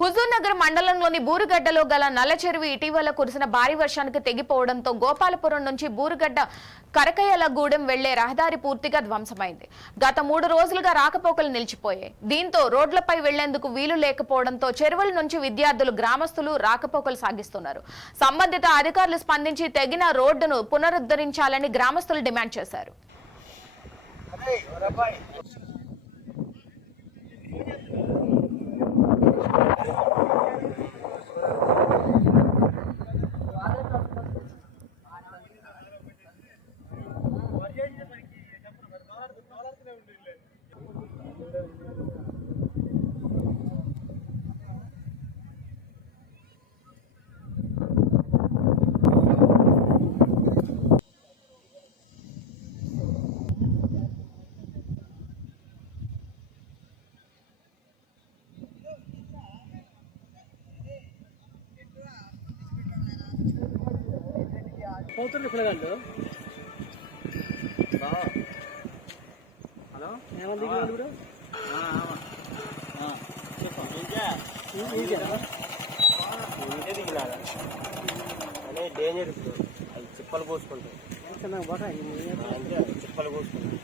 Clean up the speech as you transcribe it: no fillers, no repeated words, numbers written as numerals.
హుజూర్నగర్ మండలంలోని బూరుగడ్డలో గల నల్లచెరువు ఇటీవల కురిసిన భారీ వర్షానికి తెగిపోవడంతో గోపాలపురం నుంచి బూరుగడ్డ కరకయ్యలగూడెం వెళ్లే రహదారి పూర్తిగా ధ్వంసమైంది. గత 3 రోజులుగా రాకపోకలు నిలిచిపోయాయి. దీంతో రోడ్లపై వెళ్లేందుకు వీలు లేకపోవడంతో చెరువుల నుంచి విద్యార్థులు, గ్రామస్తులు రాకపోకలు సాగిస్తున్నారు. సంబంధిత అధికారులు స్పందించి తెగిన రోడ్డును పునరుద్ధరించాలని గ్రామస్తులు డిమాండ్ చేశారు. పోతుంది పిల్లగాళ్ళు. హలో ఏమంది ఇప్పుడు అనే డేంజర్ అది చిప్పలు పోసుకుంటాయి, చిప్పలు పోసుకుంటాయి.